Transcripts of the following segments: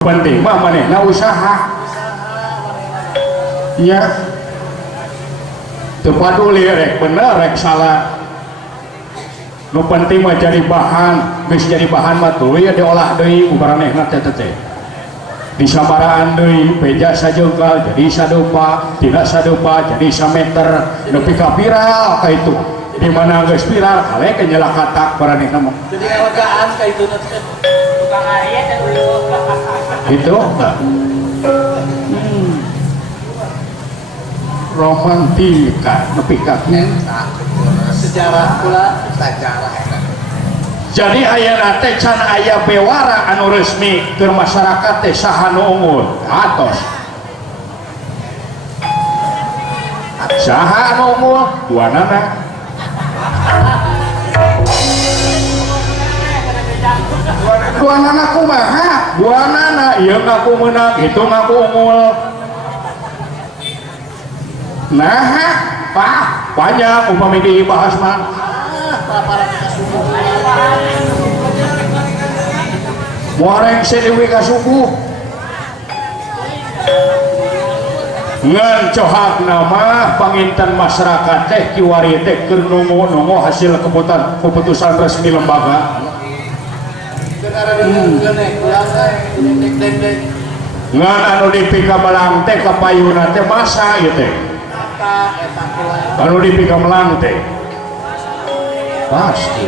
penting mah manehna usaha nya teu paduli rek bener rek salah nu penting mah jadi bahan geus jadi bahan mah tuluy diolah deui ubaranehna teh disabaraan deui beja sajengkal jadi sadupa tidak sadupa jadi sameter nepi ka viral ka itu di mana geus viral kale ke nyela katak baranehna mah jadi legaan ka itu tukang aya teh itu romantika nepi ka sejarah pula sejarah. jadi ayeuna teh can aya bewara anu resmi ke masyarakat teh saha nu unggul atos saha anu unggul duanana duanana kumaha duanana ieu ngaku meunang itu ngaku unggul nah pak banyak upami dibahas mah muareng sedewi ka subuh ngan cohak nama panginten masyarakat teh kiwari teh keur nunggu hasil keputusan resmi lembaga ngan anu dipika melang teh kapayuna teh masa ieu teh anu dipika melang teh pasti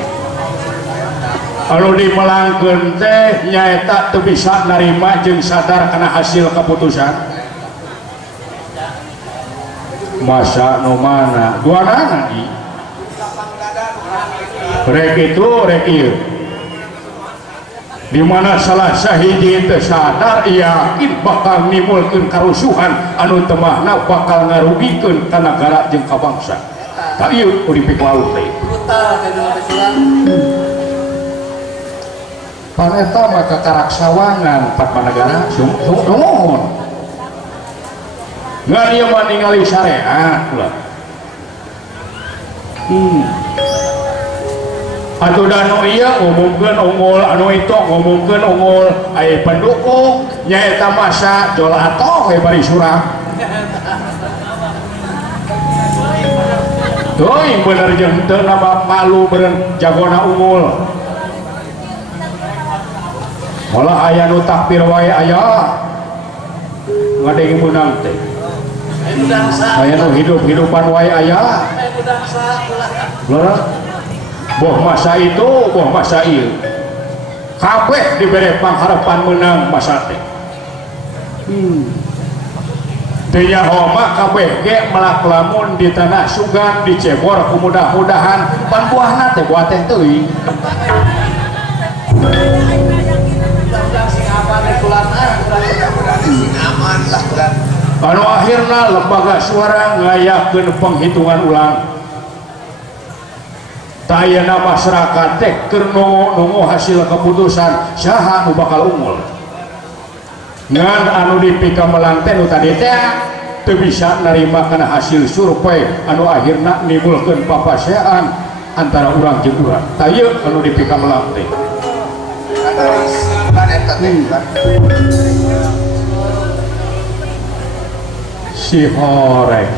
anu dimelangkeun teh nyaeta teu bisa narima jeung sadar kana hasil keputusan masa nu mana duanana di rek itu rek ieu di mana salah sahiji teu sadar yakin bakal nimbulkeun karusuhan anu teu mahna bakal ngarugikeun ka nagara jeung ka bangsa ta ieu urip laut teh brutal kana bisulan paneta maka karaksawangan pat panegara nuhun ngan ieu mah ningali syariat ulah atuh danu ieu ngomongkeun unggul anu itu ngomongkeun unggul aya pendukung nyaeta masa jolato we bari surah teuing bener jeung teu nama malu beureun jagona unggul malah aya nu takbir wae aya ngadeng menang teh aya nu hidup-hidupan wae aya bener boh masa itu boh masa ieu kabeh dibere pangharapan menang masa teh teu nyaho mah kabeh ge melak lamun di tanah sugan dicebor ku mudah-mudahan pan buahna teh buah teh teuing anu akhirna lembaga suara ngayakeun penghitungan ulang tayana masyarakat teh keur nunggu hasil keputusan saha nu bakal unggul ngan anu dipika melang teh nu tadi teh teu bisa narima kana hasil survei anu akhirna nimbulkeun papasean antara urang jeung urang ta ieu anu dipika melang teh si horeng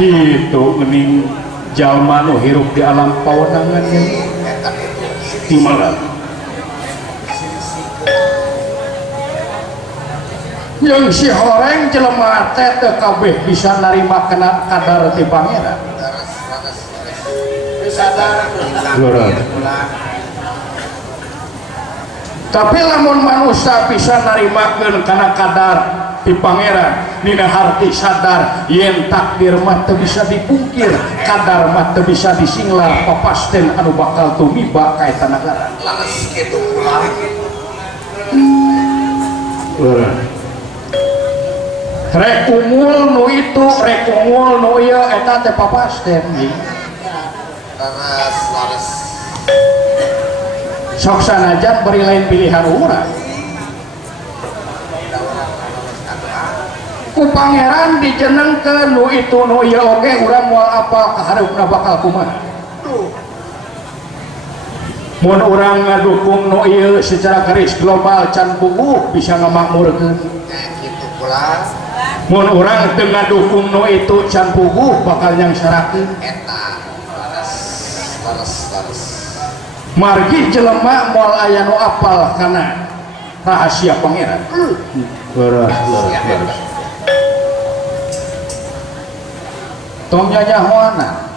gitu mending jalma nu hirup di alam pawenangan di malam yang si horeng jelema teh teu kabeh bisa narima kena kadar ti pangeran sadar tapi lamun manusia bisa narimakeun kana kadar di pangeran dina harti sadar yen takdir mah teu bisa dipungkir kadar mah teu bisa disinglar papasten anu bakal tumiba ka eta nagara Laras kitu pulang. rek unggul nu itu rek unggul nu ieu eta teh papasten Laras sok sanajan beri lain pilihan urang ku pangeran dijenengkeun nu itu nu ieu oge urang moal apal ka hareupna bakal kumaha mun urang ngadukung nu ieu secara garis global can puguh bisa ngamakmurkeun gitu pula mun urang teu ngadukung nu itu can puguh bakal nyangsarakeun eta laras margi jelema moal aya nu apal kana rahasia pangeran leres tong nyanyahoana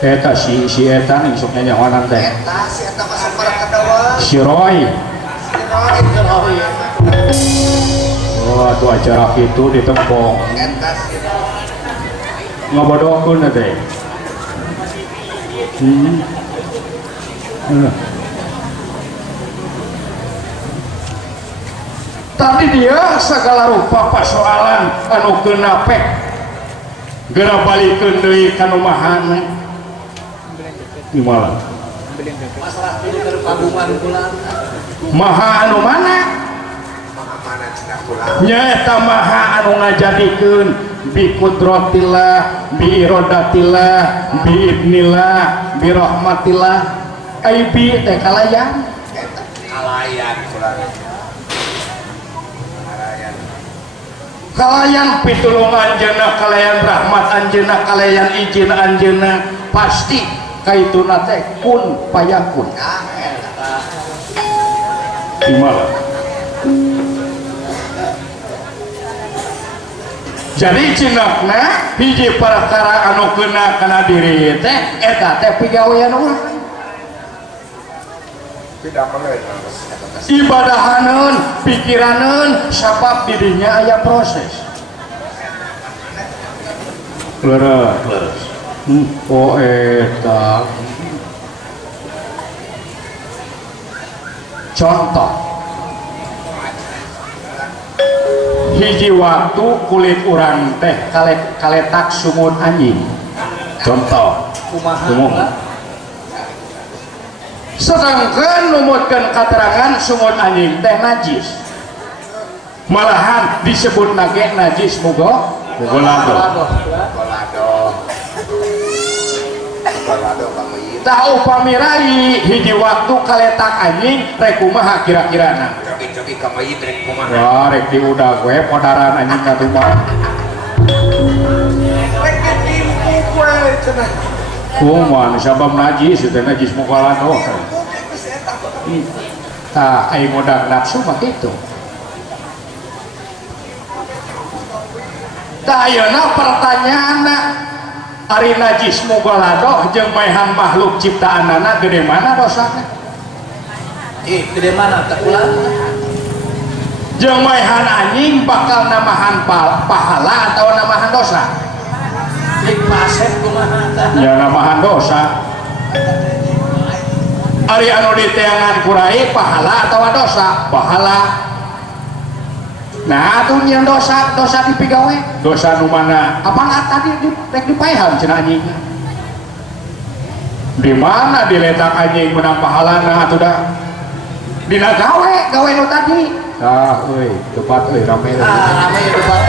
eta si eta nih sok nyanyahoana teh eta si eta masuk para kadawa si Roy oh tuh acara itu ditempong eta si ngabodohkeun teh tadi dia segala rupa persoalan anu kenapek geura balikeun deui ka numahana gimana masalah ini ke kagungan bulan maha anu mana mana cenah pula nyaeta maha anu ngajadikeun bi qudratillah bi iradatillah bi idnillah bi rahmatillah ai bi teh kalayan eta kalayan pula kalayan pitulung anjeunna kalayan rahmat anjeunna kalayan izin anjeunna pasti kaituna teh kun payakun gimana jadi cinakna hiji perkara anu kena kana diri teh eta teh pigawean urang tidak meleh ibadahaneun pikiraneun sabab dirinya aya proses leres oh eta contoh hiji waktu kulit urang teh kaletak sumut anjing contoh kumaha sedangkan numutkeun katerangan sumut anjing teh najis malahan disebut nage najis mugo lado tah upami rai hiji waktu kaletak anjing rek kumaha kira-kirana joki ka mayit rek kumaha wah rek diudag we podaran anjing ka rumah rek dimpu we cenah kumaha sabab najis teh najis mugo lado tah aing ngodag nafsu mah kitu tah ayeuna pertanyaanna ari najis mugo lado jeung maehan makhluk ciptaanana gede mana dosana gede mana tak ulang jeung maehan anjing bakal namahan pahala atau namahan dosa lik pasep kumaha tah ya namahan dosa ari anu diteangan kurai pahala atau dosa pahala nah atuh nyeun dosa dipigawe dosa nu mana apang tadi rek dipaehan cenah anjing di mana diletak anjing menang pahalana atuh da dina gawe nu tadi tah euy tepat euy rame rame debat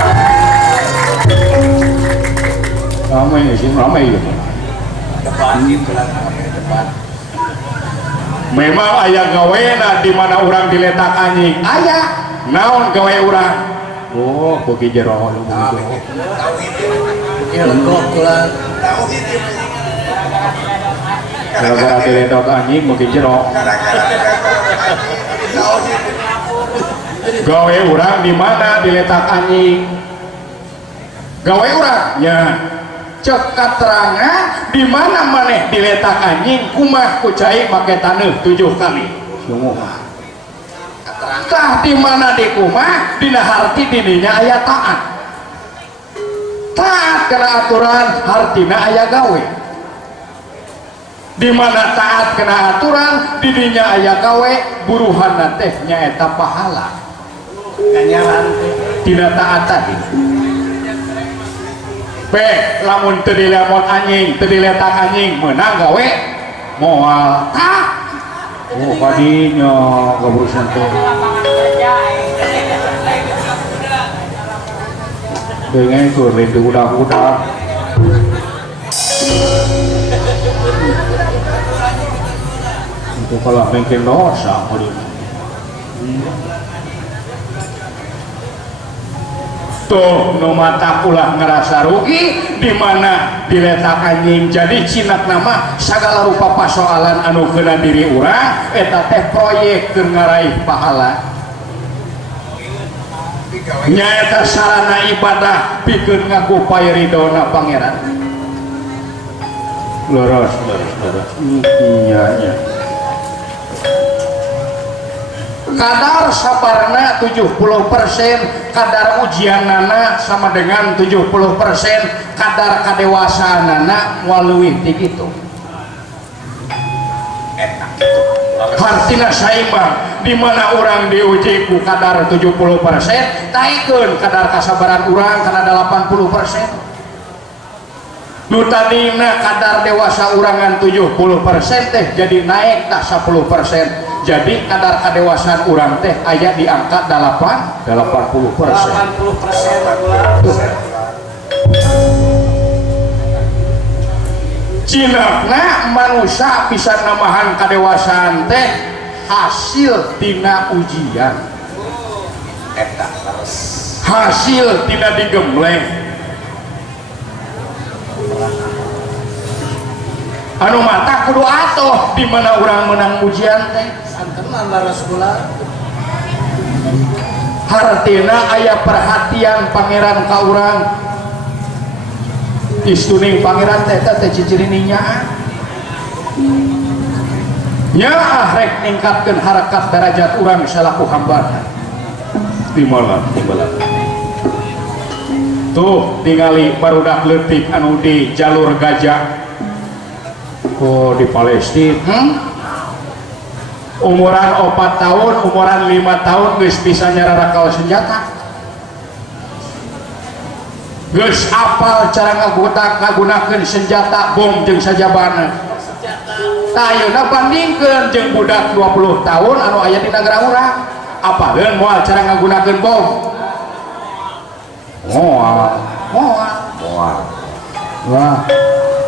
rame ieu depan gitu lah depan memang aya gawena di mana orang diletak anjing aya naon gawe urang oh beuki jero lu ilgok ulang gara-gara diletak anjing beuki jero gawe urang di mana diletak anjing gawe urang nya cek katerangan di mana maneh diletak anjing kumah ku cai make taneuh 7 kali semua tah di mana di kumah dina harti dininya aya taat kena aturan hartina aya gawe di mana taat kena aturan dininya aya gawe buruhan teh nyaeta pahala ganjaran tidak taat tadi lamun teu dilemot anjing teu diletak anjing meunang gawe moal tah oh kadinya keburusan teh dengan itu rindu udah kalau mungkin dosa tuh nu mata ulah ngerasa rugi di mana diletak anjing jadi cinak nama segala rupa persoalan anu kena diri urang eta teh proyek keur ngaraih pahala nyaeta sarana ibadah pikeun ngakupai ridona pangeran leres iya kadar sabarna 70%, kadar ujianana sama dengan 70%, kadar kadewasaanana melalui itu. Hartina saimbang di mana orang diuji ku kadar 70%, taikeun kadar kasabaran orang kana 80%. Nu tadina kadar dewasa urangan 70% teh jadi naik tak 10%. Jadi kadar kadewasaan urang teh aya di angka 80%. 80%. Cinakna manusia bisa namahan kadewasaan teh hasil tina ujian. Hasil tina digembleng. Anu mata kudu atoh di mana orang menang ujian teh santenan Rasulullah hartina aya perhatian pangeran ka urang istuning pangeran teh teh cicirininya nya rek ningkatkeun harakat derajat urang salaku hamba di malam tuh tingali barudak leutik anu di jalur gajah di Palestina umuran 4 tahun umuran 5 tahun geus bisa nyararakal senjata geus apal cara ngagunakeun senjata bom jeung sajabana ayeuna bandingkeun jeung budak 20 tahun anu aya di negara urang apaleun moal cara ngagunakeun bom moal wah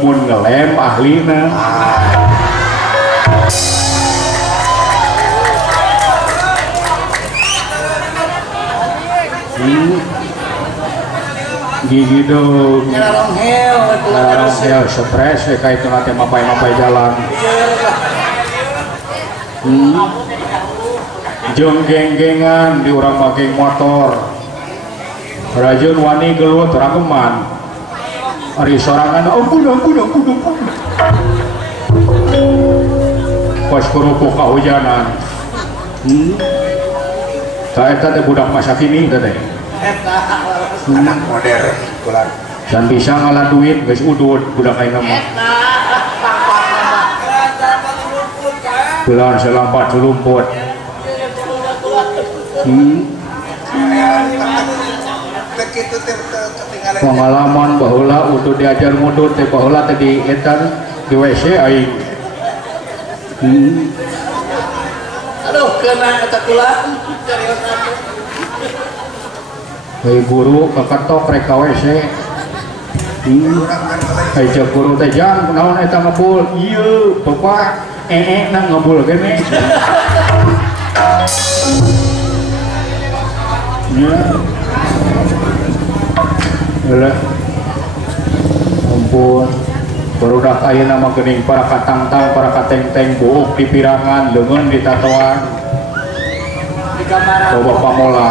mun ngelem ahlina gigi dong Ngarong heo stres kayak itu nanti mapai jalan jeung geng-gengan di urang make motor rajin wani gelut rageman ari sorangan ampun pas kerupuk kahujanan tak eta teh budak masa kini teh anak modern kulan dan bisa ngalah duit geus udud budak ayeuna mah bulan selampat selumput pengalaman baheula untuk diajar mundur teh baheula teh di etan di WC aing aduh kena eta kula carios aku hei guru keketok rek ka WC hei cek guru teh jang naon eta ngebul ieu bapak na ngebul kene ya lah ampun barudak ayeuna mah geuning para katangtang para katengteng buuk di pirangan leungeun di tatoan di kamar coba pamola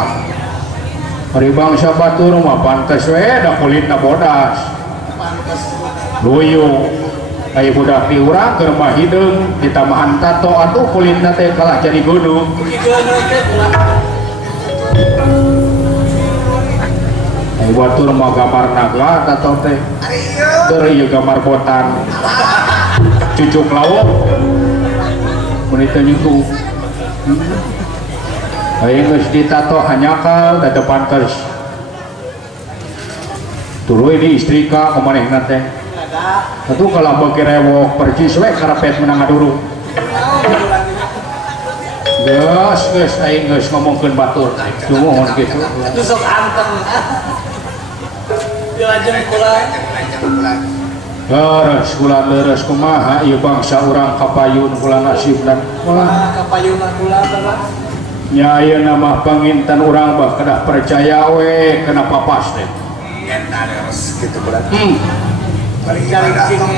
hari bangsa batur mah pantes we da kulitna bodas luyu aya budak di urang keur mah hideung ditamahan tato atuh kulitna teh kalah jadi gunung batur mah gambar naga tato teh dari ieu gambar botan cucuk lawok menit nyitu aya geus ditato hanyakal da depan keus tuluy di istrika kumanehna teh atuh kalau beuki rewok percis we karepet menang ngadurung geus aing geus ngomongkeun batur nuhun kitu itu sok anteng dilajeng kula leres kula leres kumaha ieu bangsa urang kapayun kula nasibna kapayunan kula Bapak nya ayeuna mah panginten urang bah kedah percaya we kana papas teh Eta leres gitu kulat. Balik cari ibadah. sini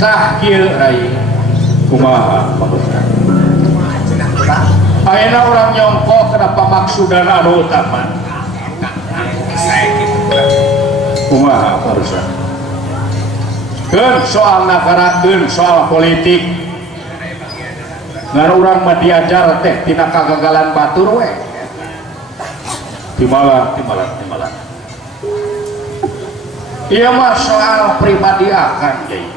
tah kieu rai kumaha Pak Cenah kulat. ayeuna urang nyongko kana pamaksudan anu utama Saya gitu kulat. kumaha parusan keun soal nagarakeun soal politik ngan urang mah diajar teh tina kagagalan batur we timalang ieu mah soal pribadi akan jadi